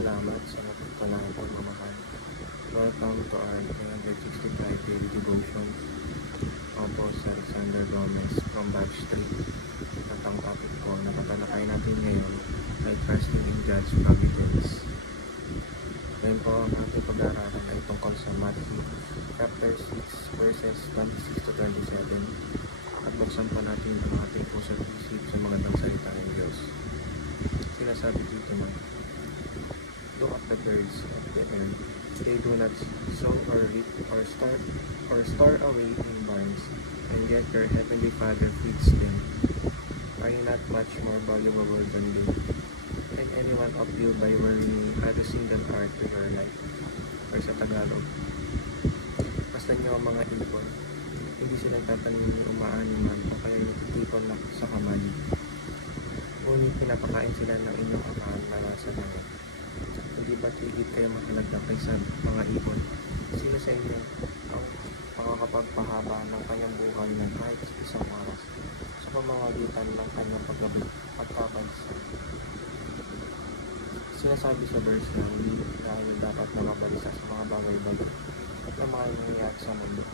salamat sa napagpalaan ng mamahal. Welcome to our 365 daily devotion. Ako po si Alexander Gomez from Batch 3. At ang topic po na tatalakay natin ngayon ay trusting in God's providence. Ngayon po ang ating pag-aaralan ay tungkol sa Matthew chapter 6 verses 26 to 27. At buksan pa natin ang ating puso at isip sa magandang salita ng Diyos. Sinasabi dito na, look at the birds of the air. They do not sow or reap or store away in barns, and yet your heavenly Father feeds them. Are you not much more valuable than they? Can anyone of you by worrying add a single hour to your life? Or sa Tagalog, basta niyo ang mga ipon, hindi sila tatanim ni umaaniman o kaya natitipon na sa kamay. Ngunit pinapakain sila ng inyong amahan na nasa langit. Hindi ba't higit kayo mahalaga kaysa mga ibon? Sino sa inyo ang makakapagpahaba ng kanyang buhay ng kahit isang oras sa pamamagitan ng kanyang pagkabansa? Sinasabi sa verse na hindi tayo dapat na mabalisa sa mga bagay-bagay at ang mga nangyayari sa mundo.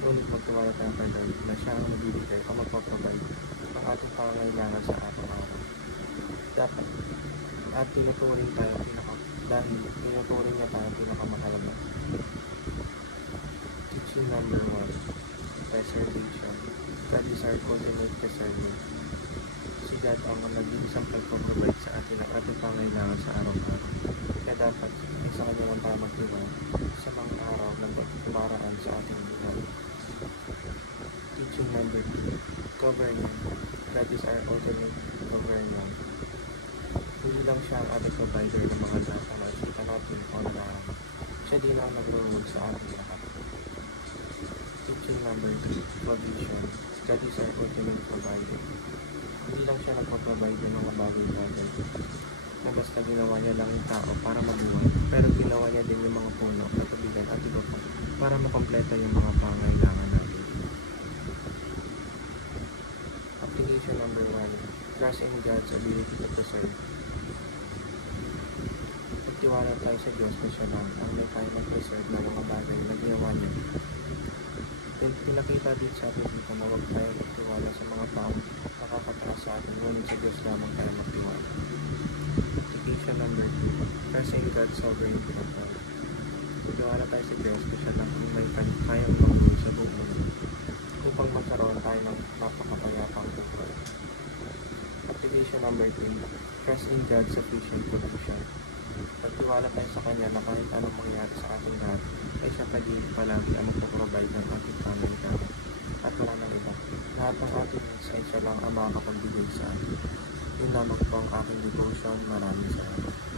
Ngunit magtiwala tayo kay Lord na siya ang magbibigay o magpaprovide ng ating pangangailangan sa araw-araw. Dapat at tinuturing niya tayo pinakamahalaga. Teaching number 1, preservation. God is our ultimate preserver. Si God ang nag-iisang pagpaprovide sa atin ng ating pangangailangan sa araw-araw. Kaya dapat ay sa kanya lang tayo magtiwala sa mga araw na tumaraan sa ating buhay. Teaching number 2, government. God is our ultimate government. Hindi lang siya ang ating provider ng mga lahat na nakikita natin o nalahan. Siya din ang nag-rule sa ating lahat. Teaching number 3, provision. God is our ultimate provider. Hindi lang siya nagpaprovide ng mga bagay-bagay na basta ginawa niya lang yung tao para mabuhay, pero ginawa niya din yung mga puno, katubigan at iba pa para makompleto yung mga pangangailangan natin. Application number 1, trust in God's ability to preserve. Pagtiwala tayo sa Diyos na siya lang ang may kaya mag-preserve ng mga bagay na ginawa niya. Pinakita din sa atin dito na huwag tayo magtiwala sa mga taong nakakataas sa atin, ngunit sa Diyos lamang tayo magtiwala. Application number 2, trust in God's sovereign control. Pagtiwala tayo sa Diyos na siya lang ang may kayang mag-rule sa buong mundo upang magkaroon tayo ng napakapayapang buhay. Application number 3, trust in God's sufficient provision. Pagtiwala tayo sa Kanya na kahit anong mangyari sa ating lahat, ay siya palagi ang magpaprovide ng ating pangangailangan at wala nang iba. Lahat ng ating needs ay siya lang ang makakapagbigay sa atin. Yun lamang po ang aking devotion. Maraming salamat.